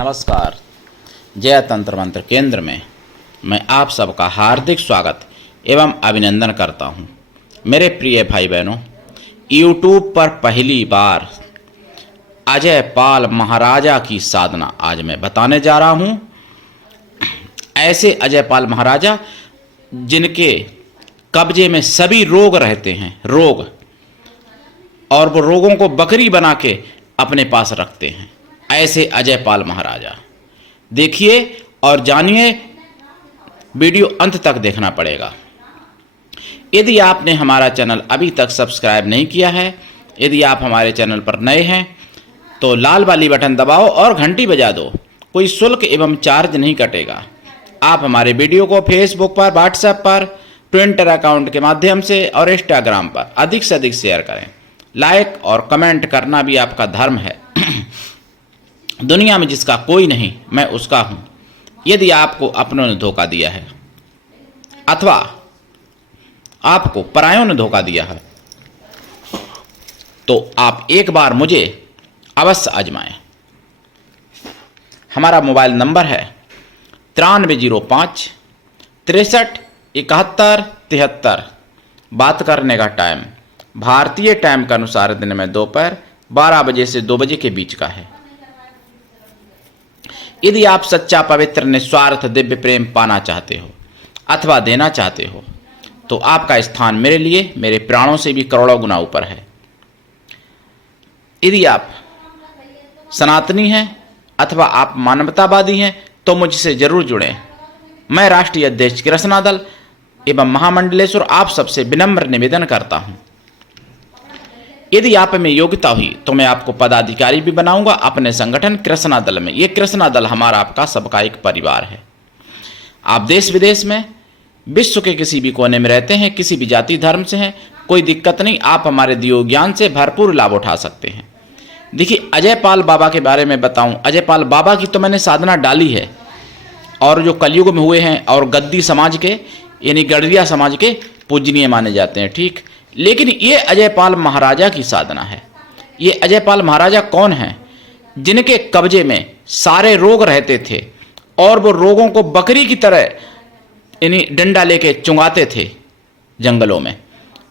नमस्कार। जय तंत्र मंत्र केंद्र में मैं आप सबका हार्दिक स्वागत एवं अभिनंदन करता हूं। मेरे प्रिय भाई बहनों, YouTube पर पहली बार अजय पाल महाराजा की साधना आज मैं बताने जा रहा हूं। ऐसे अजय पाल महाराजा जिनके कब्जे में सभी रोग रहते हैं, रोग, और वो रोगों को बकरी बना के अपने पास रखते हैं। ऐसे अजय पाल महाराजा देखिए और जानिए, वीडियो अंत तक देखना पड़ेगा। यदि आपने हमारा चैनल अभी तक सब्सक्राइब नहीं किया है, यदि आप हमारे चैनल पर नए हैं तो लाल वाली बटन दबाओ और घंटी बजा दो। कोई शुल्क एवं चार्ज नहीं कटेगा। आप हमारे वीडियो को फेसबुक पर, व्हाट्सएप पर, ट्विटर अकाउंट के माध्यम से और इंस्टाग्राम पर अधिक से अधिक शेयर करें। लाइक और कमेंट करना भी आपका धर्म है। दुनिया में जिसका कोई नहीं, मैं उसका हूं। यदि आपको अपनों ने धोखा दिया है अथवा आपको परायों ने धोखा दिया है तो आप एक बार मुझे अवश्य आजमाएं। हमारा मोबाइल नंबर है 9305 63 71 73। बात करने का टाइम भारतीय टाइम के अनुसार दिन में दोपहर 12 बजे से 2 बजे के बीच का है। यदि आप सच्चा, पवित्र, निस्वार्थ दिव्य प्रेम पाना चाहते हो अथवा देना चाहते हो तो आपका स्थान मेरे लिए, मेरे प्राणों से भी करोड़ों गुना ऊपर है। यदि आप सनातनी हैं अथवा आप मानवतावादी हैं तो मुझसे जरूर जुड़ें। मैं राष्ट्रीय अध्यक्ष कृष्णा दल एवं महामंडलेश्वर आप सबसे विनम्र निवेदन करता हूं। यदि आप में योग्यता हुई तो मैं आपको पदाधिकारी भी बनाऊंगा अपने संगठन कृष्णा दल में। ये कृष्णा दल हमारा आपका सबका एक परिवार है। आप देश विदेश में, विश्व के किसी भी कोने में रहते हैं, किसी भी जाति धर्म से हैं, कोई दिक्कत नहीं। आप हमारे दियो ज्ञान से भरपूर लाभ उठा सकते हैं। देखिए, अजय पाल बाबा के बारे में बताऊं, अजय पाल बाबा की तो मैंने साधना डाली है और जो कलयुग में हुए हैं और गद्दी समाज के यानी गड़रिया समाज के पूजनीय माने जाते हैं, ठीक। लेकिन ये अजय पाल महाराजा की साधना है। ये अजय पाल महाराजा कौन हैं? जिनके कब्जे में सारे रोग रहते थे और वो रोगों को बकरी की तरह यानी डंडा लेके चुंगाते थे जंगलों में,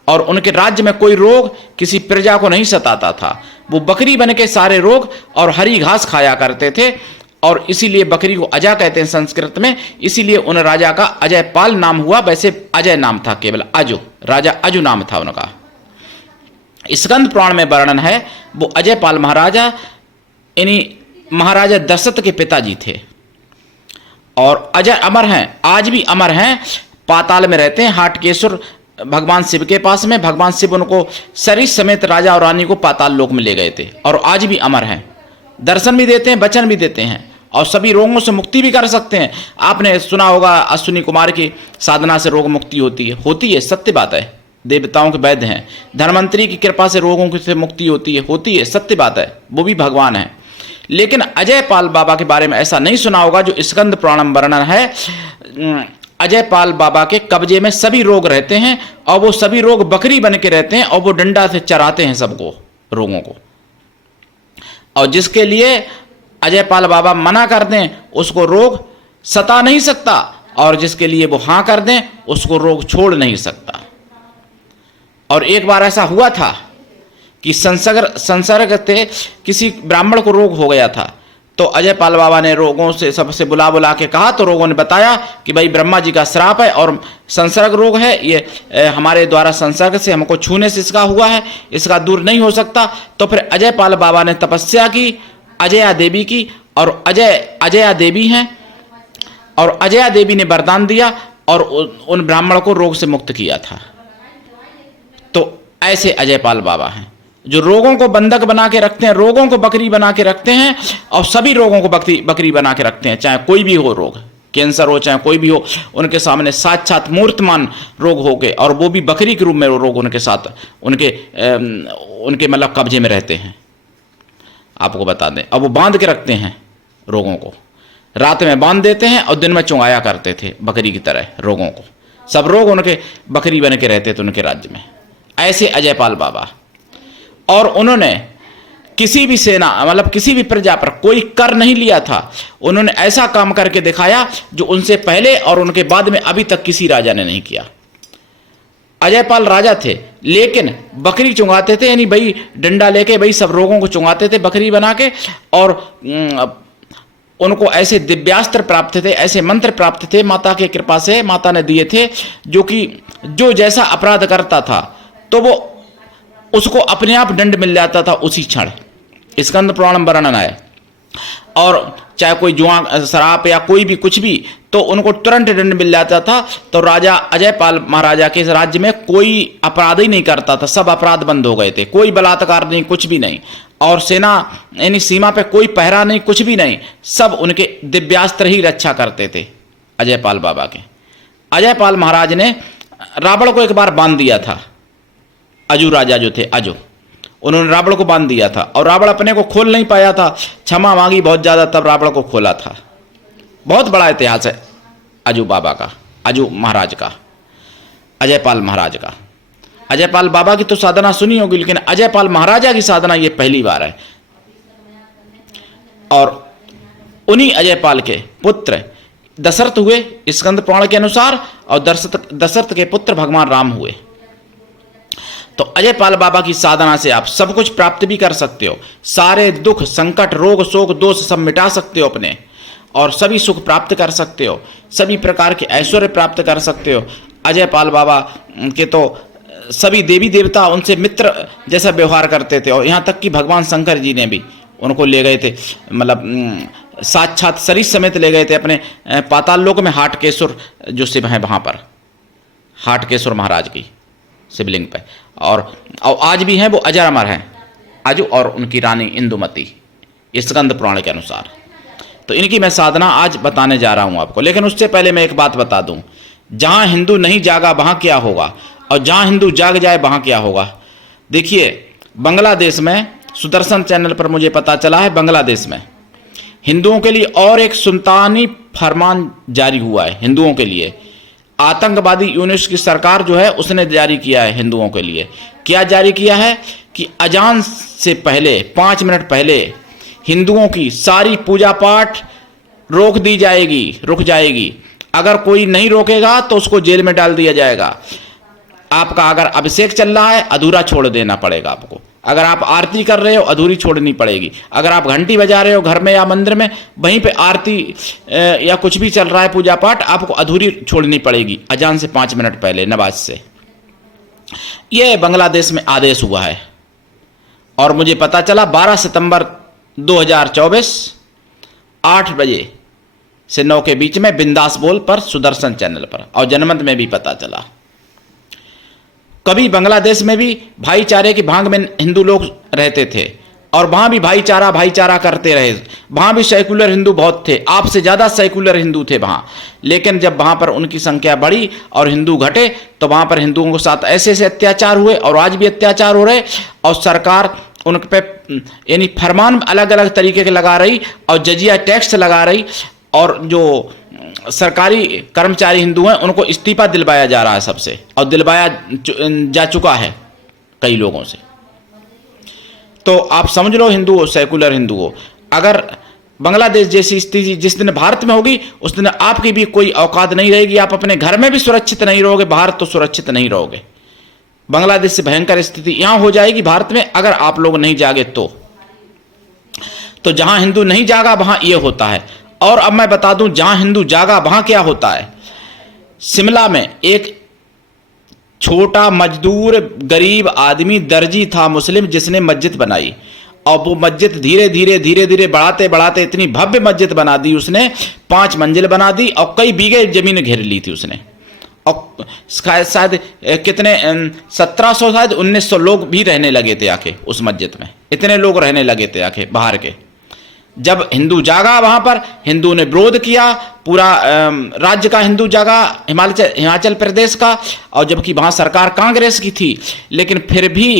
और उनके राज्य में कोई रोग किसी प्रजा को नहीं सताता था। वो बकरी बन के सारे रोग और हरी घास खाया करते थे, और इसीलिए बकरी को अजा कहते हैं संस्कृत में। इसीलिए उन राजा का अजय पाल नाम हुआ। वैसे अजय नाम था, केवल अजु, राजा अजु नाम था उनका। स्कंद पुराण में वर्णन है, वो अजय पाल महाराजा यानी महाराजा दशरथ के पिताजी थे और अजय अमर हैं, आज भी अमर हैं। पाताल में रहते हैं, हाटकेश्वर भगवान शिव के पास में। भगवान शिव उनको शरीर समेत राजा और रानी को पाताल लोक में ले गए थे और आज भी अमर हैं। दर्शन भी देते हैं, वचन भी देते हैं और सभी रोगों से मुक्ति भी कर सकते हैं। आपने सुना होगा अश्विनी कुमार की साधना से रोग मुक्ति होती है, सत्य बात है। देवताओं के वैद्य हैं। धनवंतरी की कृपा से रोगों से मुक्ति होती है, सत्य बात है। वो भी भगवान है। लेकिन अजय पाल बाबा के बारे में ऐसा नहीं सुना होगा जो स्कंद पुराण में वर्णन है। अजय पाल बाबा के कब्जे में सभी रोग रहते हैं और वो सभी रोग बकरी बन के रहते हैं और वो डंडा से चराते हैं सबको, रोगों को। और जिसके लिए अजय पाल बाबा मना कर दें उसको रोग सता नहीं सकता, और जिसके लिए वो हां कर दें उसको रोग छोड़ नहीं सकता। और एक बार ऐसा हुआ था कि संसर्ग थे, किसी ब्राह्मण को रोग हो गया था, तो अजय पाल बाबा ने रोगों से सबसे बुला के कहा, तो रोगों ने बताया कि भाई ब्रह्मा जी का श्राप है और संसर्ग रोग है, ये हमारे द्वारा संसर्ग से हमको छूने से इसका हुआ है, इसका दूर नहीं हो सकता। तो फिर अजय पाल बाबा ने तपस्या की अजया देवी की, और अजया देवी हैं, और अजया देवी ने वरदान दिया और उन ब्राह्मण को रोग से मुक्त किया था। तो ऐसे अजय पाल बाबा हैं जो रोगों को बंधक बना के रखते हैं, रोगों को बकरी बना के रखते हैं, और सभी रोगों को बकरी बना के रखते हैं। चाहे कोई भी हो रोग, कैंसर हो चाहे कोई भी हो, उनके सामने साक्षात मूर्तमान रोग हो गए, और वो भी बकरी के रूप में वो रोग उनके साथ उनके मतलब कब्जे में रहते हैं। आपको बता दें, अब वो बांध के रखते हैं रोगों को, रात में बांध देते हैं और दिन में चुंगाया करते थे बकरी की तरह रोगों को। सब रोग उनके बकरी बन के रहते थे उनके राज्य में। ऐसे अजय पाल बाबा, और उन्होंने किसी भी सेना मतलब किसी भी प्रजा पर कोई कर नहीं लिया था। उन्होंने ऐसा काम करके दिखाया जो उनसे पहले और उनके बाद में अभी तक किसी राजा ने नहीं किया। अजयपाल राजा थे लेकिन बकरी चुंगाते थे, यानी भाई डंडा लेके भाई सब लोगों को चुंगाते थे बकरी बना के, और उनको ऐसे दिव्यास्त्र प्राप्त थे, ऐसे मंत्र प्राप्त थे, माता की कृपा से माता ने दिए थे, जो कि जो जैसा अपराध करता था तो वो उसको अपने आप दंड मिल जाता था उसी क्षण। स्कंद पुराण में वर्णन है। और चाहे कोई जुआ शराब या कोई भी कुछ भी, तो उनको तुरंत दंड मिल जाता था। तो राजा अजयपाल महाराजा के राज्य में कोई अपराध ही नहीं करता था, सब अपराध बंद हो गए थे, कोई बलात्कार नहीं, कुछ भी नहीं, और सेना यानी सीमा पे कोई पहरा नहीं, कुछ भी नहीं, सब उनके दिव्यास्त्र ही रक्षा करते थे अजयपाल बाबा के। अजयपाल महाराज ने रावण को एक बार बांध दिया था, अजू राजा जो थे अजू, उन्होंने रावण को बांध दिया था और रावण अपने को खोल नहीं पाया था, क्षमा मांगी बहुत ज्यादा, तब रावण को खोला था। बहुत बड़ा इतिहास है अजू बाबा का, अजू महाराज का, अजयपाल महाराज का। अजयपाल बाबा की तो साधना सुनी होगी, लेकिन अजयपाल महाराजा की साधना ये पहली बार है। और उन्हीं अजयपाल के पुत्र दशरथ हुए स्कंद पुराण के अनुसार, और दशरथ के पुत्र भगवान राम हुए। तो अजयपाल बाबा की साधना से आप सब कुछ प्राप्त भी कर सकते हो, सारे दुख संकट रोग शोक दोष सब मिटा सकते हो अपने, और सभी सुख प्राप्त कर सकते हो, सभी प्रकार के ऐश्वर्य प्राप्त कर सकते हो। अजयपाल बाबा के तो सभी देवी देवता उनसे मित्र जैसा व्यवहार करते थे, और यहाँ तक कि भगवान शंकर जी ने भी उनको ले गए थे, मतलब साक्षात शरीर समेत ले गए थे अपने पाताल लोक में, हाटकेश्वर जो शिव हैं वहाँ पर, हाटकेश्वर महाराज की शिवलिंग पे, और आज भी हैं वो, अजर अमर हैं अजू और उनकी रानी इंदुमती स्कंद पुराण के अनुसार। तो इनकी मैं साधना आज बताने जा रहा हूं आपको, लेकिन उससे पहले मैं एक बात बता दूं, जहां हिंदू नहीं जागा वहां क्या होगा, और जहां हिंदू जाग जाए वहां क्या होगा। देखिए बांग्लादेश में, सुदर्शन चैनल पर मुझे पता चला है, बांग्लादेश में हिंदुओं के लिए और एक सुल्तानी फरमान जारी हुआ है हिंदुओं के लिए। आतंकवादी यूनिस की सरकार जो है उसने जारी किया है हिंदुओं के लिए। क्या जारी किया है कि अजान से पहले 5 मिनट पहले हिंदुओं की सारी पूजा पाठ रोक दी जाएगी, रुक जाएगी। अगर कोई नहीं रोकेगा तो उसको जेल में डाल दिया जाएगा। आपका अगर अभिषेक चल रहा है अधूरा छोड़ देना पड़ेगा आपको, अगर आप आरती कर रहे हो अधूरी छोड़नी पड़ेगी, अगर आप घंटी बजा रहे हो घर में या मंदिर में, वहीं पे आरती या कुछ भी चल रहा है पूजा पाठ, आपको अधूरी छोड़नी पड़ेगी अजान से 5 मिनट पहले नमाज से। यह बांग्लादेश में आदेश हुआ है, और मुझे पता चला 12 सितंबर 2024 8 बजे से 9 के बीच में बिंदास बोल पर सुदर्शन चैनल पर, और जनमत में भी पता चला। कभी बांग्लादेश में भी भाईचारे की भांग में हिंदू लोग रहते थे, और वहां भी भाईचारा करते रहे। वहां भी सेकुलर हिंदू बहुत थे, आपसे ज्यादा सेकुलर हिंदू थे वहां। लेकिन जब वहां पर उनकी संख्या बढ़ी और हिंदू घटे, तो वहां पर हिंदुओं के साथ ऐसे ऐसे अत्याचार हुए, और आज भी अत्याचार हो रहे, और सरकार उन पे यानी फरमान अलग अलग तरीके के लगा रही, और जजिया टैक्स लगा रही, और जो सरकारी कर्मचारी हिंदू हैं उनको इस्तीफा दिलवाया जा रहा है सबसे, और दिलवाया जा चुका है कई लोगों से। तो आप समझ लो हिंदू हो, सेकुलर हिंदू हो, अगर बांग्लादेश जैसी स्थिति जिस दिन भारत में होगी उस दिन आपकी भी कोई औकात नहीं रहेगी, आप अपने घर में भी सुरक्षित नहीं रहोगे, बाहर तो सुरक्षित नहीं रहोगे। बांग्लादेश से भयंकर स्थिति यहां हो जाएगी भारत में अगर आप लोग नहीं जागे तो जहां हिंदू नहीं जागा वहां ये होता है। और अब मैं बता दूं जहां हिंदू जागा वहां क्या होता है। शिमला में एक छोटा मजदूर गरीब आदमी दर्जी था मुस्लिम, जिसने मस्जिद बनाई, और वो मस्जिद धीरे धीरे बढ़ाते बढ़ाते इतनी भव्य मस्जिद बना दी उसने, 5 मंजिल बना दी, और कई बीघे जमीन घेर ली थी उसने। और शायद कितने 1700 शायद 1900 लोग भी रहने लगे थे आके उस मस्जिद में, इतने लोग रहने लगे थे आके बाहर के। जब हिंदू जागा वहां पर, हिंदू ने विरोध किया, पूरा राज्य का हिंदू जागा, हिमाचल प्रदेश का, और जबकि वहां सरकार कांग्रेस की थी, लेकिन फिर भी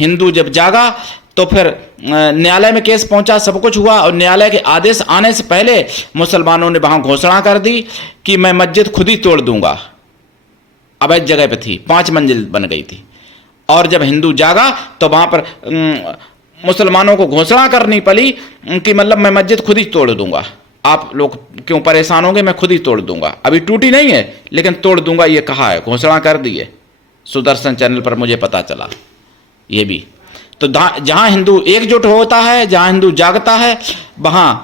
हिंदू जब जागा तो फिर न्यायालय में केस पहुंचा, सब कुछ हुआ, और न्यायालय के आदेश आने से पहले मुसलमानों ने वहां घोषणा कर दी कि मैं मस्जिद खुद ही तोड़ दूंगा। अवैध जगह पे थी, 5 मंजिल बन गई थी। और जब हिंदू जागा तो वहां पर मुसलमानों को घोषणा करनी पड़ी कि मतलब मैं मस्जिद खुद ही तोड़ दूंगा, आप लोग क्यों परेशान होंगे, मैं खुद ही तोड़ दूंगा। अभी टूटी नहीं है लेकिन तोड़ दूंगा, ये कहा है, घोषणा कर दी है। सुदर्शन चैनल पर मुझे पता चला ये भी। तो जहां हिंदू एकजुट होता है, जहां हिंदू जागता है, वहां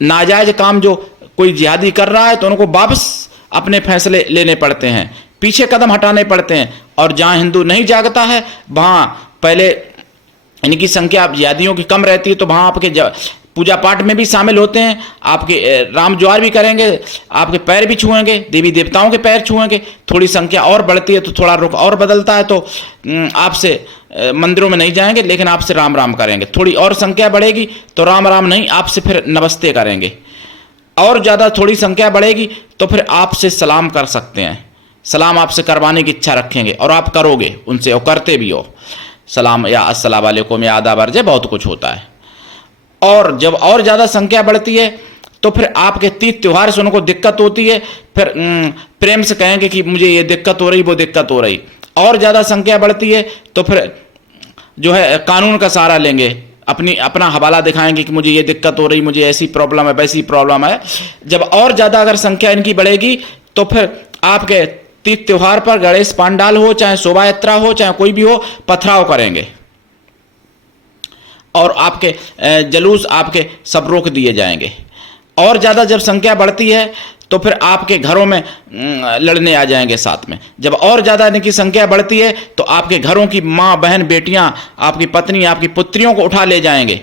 नाजायज काम जो कोई जिहादी कर रहा है तो उनको वापस अपने फैसले लेने पड़ते हैं, पीछे कदम हटाने पड़ते हैं। और जहां हिंदू नहीं जागता है वहां पहले इनकी संख्या जिहादियों की कम रहती है, तो वहां आपके पूजा पाठ में भी शामिल होते हैं, आपके राम ज्वार भी करेंगे, आपके पैर भी छुएंगे, देवी देवताओं के पैर छुएंगे। थोड़ी संख्या और बढ़ती है तो थोड़ा रुख और बदलता है, तो आपसे मंदिरों में नहीं जाएंगे लेकिन आपसे राम राम करेंगे। थोड़ी और संख्या बढ़ेगी तो राम राम नहीं, आपसे फिर नमस्ते करेंगे। और ज़्यादा थोड़ी संख्या बढ़ेगी तो फिर आपसे सलाम कर सकते हैं, सलाम आपसे करवाने की इच्छा रखेंगे और आप करोगे उनसे, और करते भी हो। सलाम या अस्सलाम वालेकुम या आदाब अर्ज, बहुत कुछ होता है। और जब और ज़्यादा संख्या बढ़ती है तो फिर आपके तीज त्यौहार से उनको दिक्कत होती है, फिर प्रेम से कहेंगे कि मुझे ये दिक्कत हो रही, वो दिक्कत हो रही। और ज़्यादा संख्या बढ़ती है तो फिर जो है कानून का सहारा लेंगे, अपना हवाला दिखाएंगे कि मुझे ये दिक्कत हो रही, मुझे ऐसी प्रॉब्लम है, वैसी प्रॉब्लम है। जब और ज़्यादा अगर संख्या इनकी बढ़ेगी तो फिर आपके तीज त्यौहार पर गणेश पंडाल हो, चाहे शोभा यात्रा हो, चाहे कोई भी हो, पथराव करेंगे और आपके जलूस आपके सब रोक दिए जाएंगे। और ज़्यादा जब संख्या बढ़ती है तो फिर आपके घरों में लड़ने आ जाएंगे साथ में। जब और ज़्यादा इनकी संख्या बढ़ती है तो आपके घरों की माँ बहन बेटियां, आपकी पत्नी, आपकी पुत्रियों को उठा ले जाएंगे।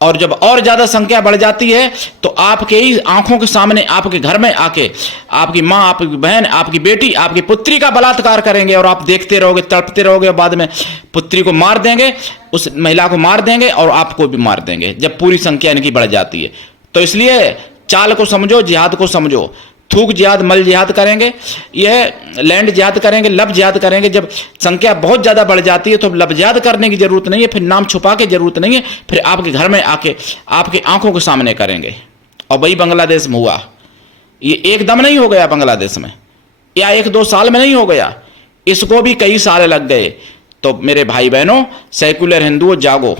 और जब और ज़्यादा संख्या बढ़ जाती है तो आपके ही आंखों के सामने आपके घर में आके आपकी माँ, आपकी बहन, आपकी बेटी, आपकी पुत्री का बलात्कार करेंगे और आप देखते रहोगे, तड़पते रहोगे। बाद में पुत्री को मार देंगे, उस महिला को मार देंगे और आपको भी मार देंगे जब पूरी संख्या इनकी बढ़ जाती है। तो इसलिए चाल को समझो, जिहाद को समझो। थूक जिहाद, मल जिहाद करेंगे, यह लैंड जिहाद करेंगे, लब जिहाद करेंगे। जब संख्या बहुत ज़्यादा बढ़ जाती है तो लब जिहाद करने की ज़रूरत नहीं है, फिर नाम छुपा के ज़रूरत नहीं है, फिर आपके घर में आके आपके आंखों के सामने करेंगे। और वही बांग्लादेश में हुआ। ये एकदम नहीं हो गया बांग्लादेश में, या 1-2 साल में नहीं हो गया, इसको भी कई साल लग गए। तो मेरे भाई बहनों, सेकुलर हिंदुओं जागो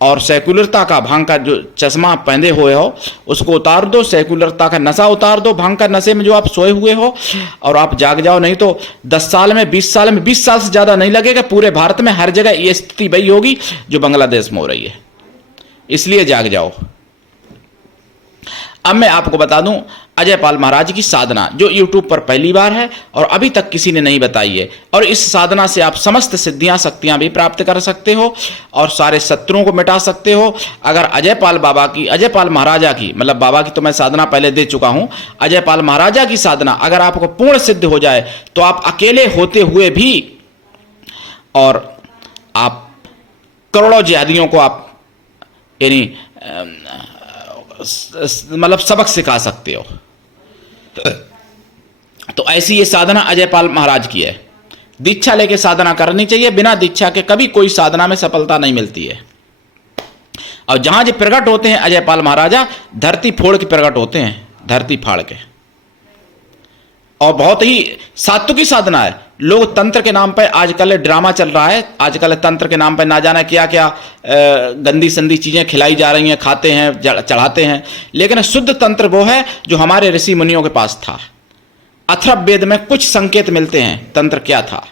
और सेकुलरता का, भांग का जो चश्मा पहने हुए हो उसको उतार दो, सेकुलरता का नशा उतार दो। भांग का नशे में जो आप सोए हुए हो और आप जाग जाओ, नहीं तो 10 साल में, 20 साल में, 20 साल से ज़्यादा नहीं लगेगा, पूरे भारत में हर जगह ये स्थिति वही होगी जो बांग्लादेश में हो रही है। इसलिए जाग जाओ। अब मैं आपको बता दूं अजय पाल महाराज की साधना, जो YouTube पर पहली बार है और अभी तक किसी ने नहीं बताई है। और इस साधना से आप समस्त सिद्धियां, शक्तियां भी प्राप्त कर सकते हो और सारे शत्रुओं को मिटा सकते हो। अगर अजय पाल बाबा की, अजय पाल महाराजा की, मतलब बाबा की तो मैं साधना पहले दे चुका हूं, अजय पाल महाराजा की साधना अगर आपको पूर्ण सिद्ध हो जाए तो आप अकेले होते हुए भी और आप करोड़ों जिहादियों को आप यानी मतलब सबक सिखा सकते हो। तो ऐसी ये साधना अजय पाल महाराज की है। दीक्षा लेके साधना करनी चाहिए, बिना दीक्षा के कभी कोई साधना में सफलता नहीं मिलती है। और जहां जो प्रकट होते हैं अजय पाल महाराजा, धरती फोड़ के प्रकट होते हैं, धरती फाड़ के। और बहुत ही सात्विकी साधना है। लोग तंत्र के नाम पर, आजकल ड्रामा चल रहा है, आजकल तंत्र के नाम पर ना जाना क्या क्या गंदी संदी चीजें खिलाई जा रही हैं, खाते हैं, चढ़ाते हैं। लेकिन शुद्ध तंत्र वो है जो हमारे ऋषि मुनियों के पास था। अथर्ववेद में कुछ संकेत मिलते हैं तंत्र क्या था।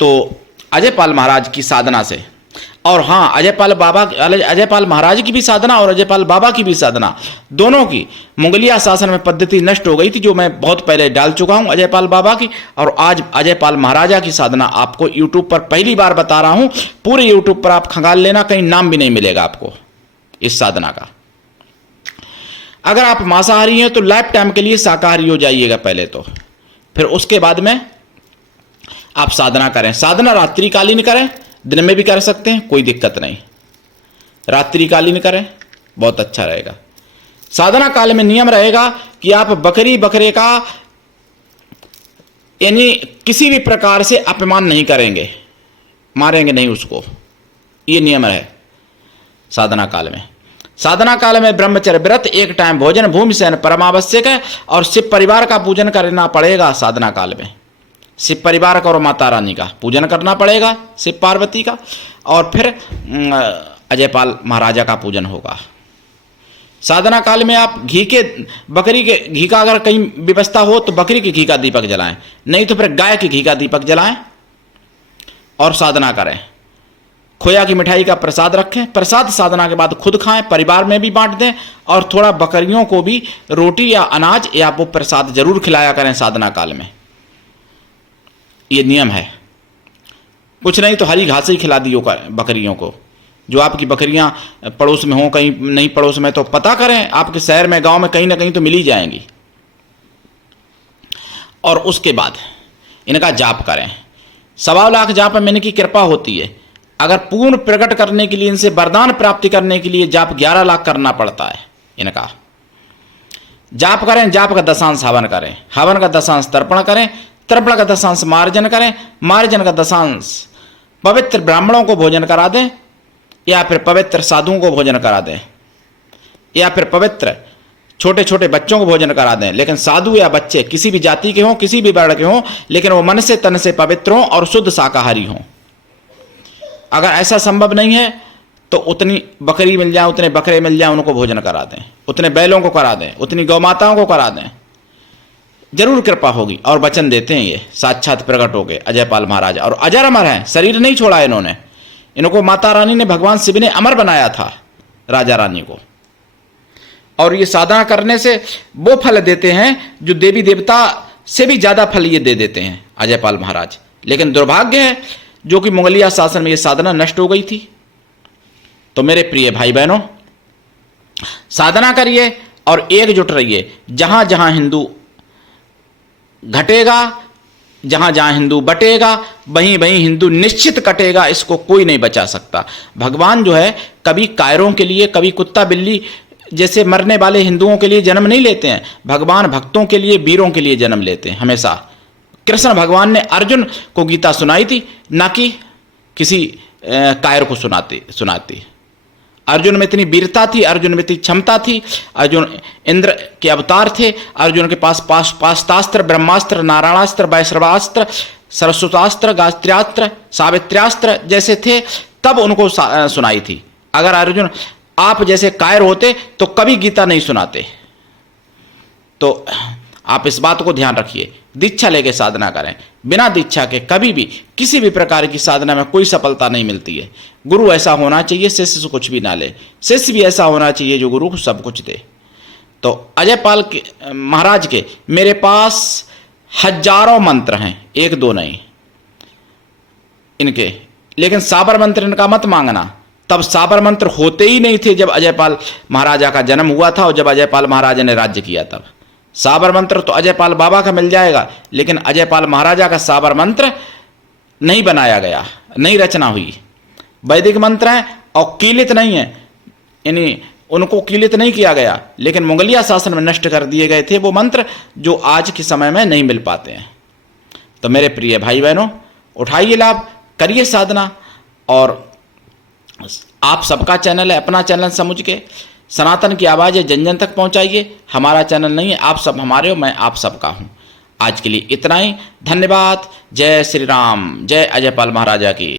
तो अजय पाल महाराज की साधना से, और हाँ, अजय पाल महाराज की भी साधना और अजय पाल बाबा की भी साधना, दोनों की मुगलिया शासन में पद्धति नष्ट हो गई थी, जो मैं बहुत पहले डाल चुका हूं अजय पाल बाबा की। और आज अजय पाल महाराजा की साधना आपको YouTube पर पहली बार बता रहा हूं। पूरे YouTube पर आप खंगाल लेना, कहीं नाम भी नहीं मिलेगा आपको इस साधना का। अगर आप मांसाहारी हैं तो लाइफ टाइम के लिए शाकाहारी हो जाइएगा पहले तो, फिर उसके बाद में आप साधना करें। साधना रात्रिकालीन करें, दिन में भी कर सकते हैं, कोई दिक्कत नहीं। रात्रिकालीन करें, बहुत अच्छा रहेगा। साधना काल में नियम रहेगा कि आप बकरी बकरे का यानी किसी भी प्रकार से अपमान नहीं करेंगे, मारेंगे नहीं उसको, ये नियम है साधना काल में। साधना काल में ब्रह्मचर्य व्रत, एक टाइम भोजन, भूमि शयन परमावश्यक है। और शिव परिवार का पूजन करना पड़ेगा साधना काल में। शिव परिवार का और माता रानी का पूजन करना पड़ेगा, शिव पार्वती का, और फिर अजयपाल महाराजा का पूजन होगा। साधना काल में आप बकरी के घी का अगर कहीं व्यवस्था हो तो बकरी के घी का दीपक जलाएं, नहीं तो फिर गाय के घी का दीपक जलाएं और साधना करें। खोया की मिठाई का प्रसाद रखें, प्रसाद साधना के बाद खुद खाएं, परिवार में भी बांट दें, और थोड़ा बकरियों को भी रोटी या अनाज या वो प्रसाद जरूर खिलाया करें साधना काल में। ये नियम है। कुछ नहीं तो हरी घास ही खिला दियो बकरियों को। जो आपकी बकरियां पड़ोस में हो, कहीं नहीं पड़ोस में तो पता करें, आपके शहर में गांव में कहीं ना कहीं तो मिल ही जाएंगी। और उसके बाद इनका जाप करें। 1.25 लाख जाप में इनकी कृपा होती है। अगर पूर्ण प्रकट करने के लिए, इनसे वरदान प्राप्ति करने के लिए जाप 11 लाख करना पड़ता है। इनका जाप करें, जाप का दशांश हवन करें, हवन का दशांश तर्पण करें, तर्पण का दशांश मार्जन करें, मार्जन का दशांश पवित्र ब्राह्मणों को भोजन करा दें, या फिर पवित्र साधुओं को भोजन करा दें, या फिर पवित्र छोटे छोटे बच्चों को भोजन करा दें। लेकिन साधु या बच्चे किसी भी जाति के हों, किसी भी वर्ण के हों, लेकिन वो मन से तन से पवित्र हों और शुद्ध शाकाहारी हों। अगर ऐसा संभव नहीं है तो उतनी बकरी मिल जाए, उतने बकरे मिल जाए, उनको भोजन करा दें, उतने बैलों को करा दें, उतनी गौ माताओं को करा दें, जरूर कृपा होगी। और वचन देते हैं ये साक्षात प्रकट हो गए अजयपाल महाराज, और अजर अमर हैं, शरीर नहीं छोड़ा इन्होंने। इनको माता रानी ने, भगवान शिव ने अमर बनाया था, राजा रानी को। और ये साधना करने से वो फल देते हैं जो देवी देवता से भी ज्यादा फल ये दे देते हैं अजयपाल महाराज। लेकिन दुर्भाग्य है जो कि मुगलिया शासन में ये साधना नष्ट हो गई थी। तो मेरे प्रिय भाई बहनों, साधना करिए और एकजुट रहिए। जहां जहां हिंदू घटेगा, जहां जहां हिंदू बटेगा, वहीं वहीं हिंदू निश्चित कटेगा। इसको कोई नहीं बचा सकता। भगवान जो है कभी कायरों के लिए, कभी कुत्ता बिल्ली जैसे मरने वाले हिंदुओं के लिए जन्म नहीं लेते हैं। भगवान भक्तों के लिए, वीरों के लिए जन्म लेते हैं हमेशा। कृष्ण भगवान ने अर्जुन को गीता सुनाई थी, ना कि किसी कायर को सुनाती। अर्जुन में इतनी वीरता थी, अर्जुन में इतनी क्षमता थी। अर्जुन इंद्र के अवतार थे। अर्जुन के पास पास्तास्त्र, ब्रह्मास्त्र, नारायणास्त्र, वैश्रवास्त्र, सरस्वतास्त्र, गायत्र्यास्त्र, सावित्र्यास्त्र जैसे थे, तब उनको सुनाई थी। अगर अर्जुन आप जैसे कायर होते तो कभी गीता नहीं सुनाते। तो आप इस बात को ध्यान रखिए। दीक्षा लेके साधना करें। बिना दीक्षा के कभी भी किसी भी प्रकार की साधना में कोई सफलता नहीं मिलती है। गुरु ऐसा होना चाहिए शिष्य से कुछ भी ना ले, शिष्य भी ऐसा होना चाहिए जो गुरु को सब कुछ दे। तो अजयपाल महाराज के मेरे पास हजारों मंत्र हैं, एक दो नहीं इनके। लेकिन साबर मंत्र इनका मत मांगना। तब साबर मंत्र होते ही नहीं थे जब अजयपाल महाराजा का जन्म हुआ था और जब अजयपाल महाराजा ने राज्य किया। तब साबर मंत्र तो अजयपाल बाबा का मिल जाएगा, लेकिन अजयपाल महाराजा का साबर मंत्र नहीं बनाया गया, नहीं रचना हुई। वैदिक मंत्र हैं और कीलित नहीं है, यानी उनको कीलित नहीं किया गया। लेकिन मुगलिया शासन में नष्ट कर दिए गए थे वो मंत्र जो आज के समय में नहीं मिल पाते हैं। तो मेरे प्रिय भाई बहनों, उठाइए लाभ, करिए साधना। और आप सबका चैनल है, अपना चैनल समझ के सनातन की आवाज़ जन जन तक पहुंचाइए। हमारा चैनल नहीं है, आप सब हमारे हो, मैं आप सबका हूं। आज के लिए इतना ही। धन्यवाद। जय श्री राम। जय अजयपाल महाराजा की।